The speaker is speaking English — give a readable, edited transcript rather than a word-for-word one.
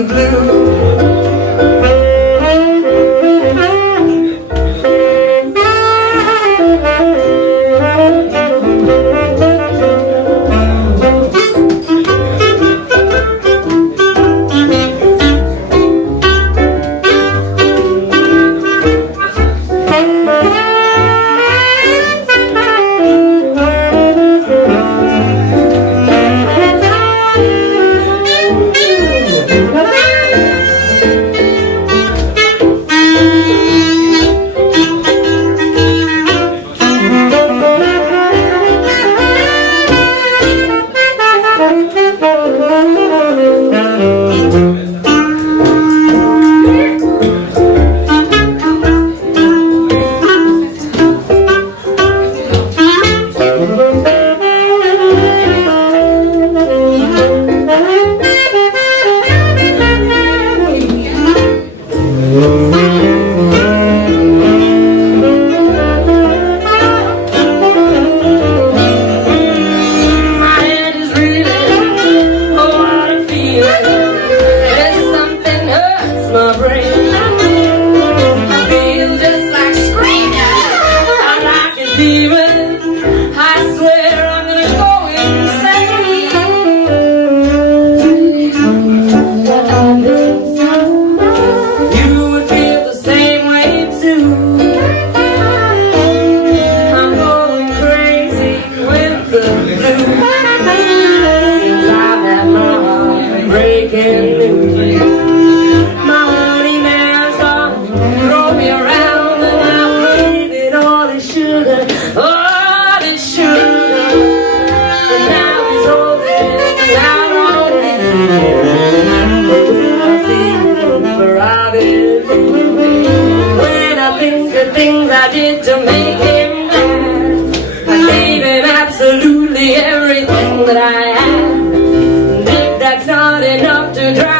the blue. My brain, I feel just like screaming. I'm like a demon. I swear I'm gonna go insane. You would feel the same way too. I'm going crazy with the blues since I've had my heart breaking loose. When I think the things I did to make him mad, I gave him absolutely everything that I had. And if that's not enough to drive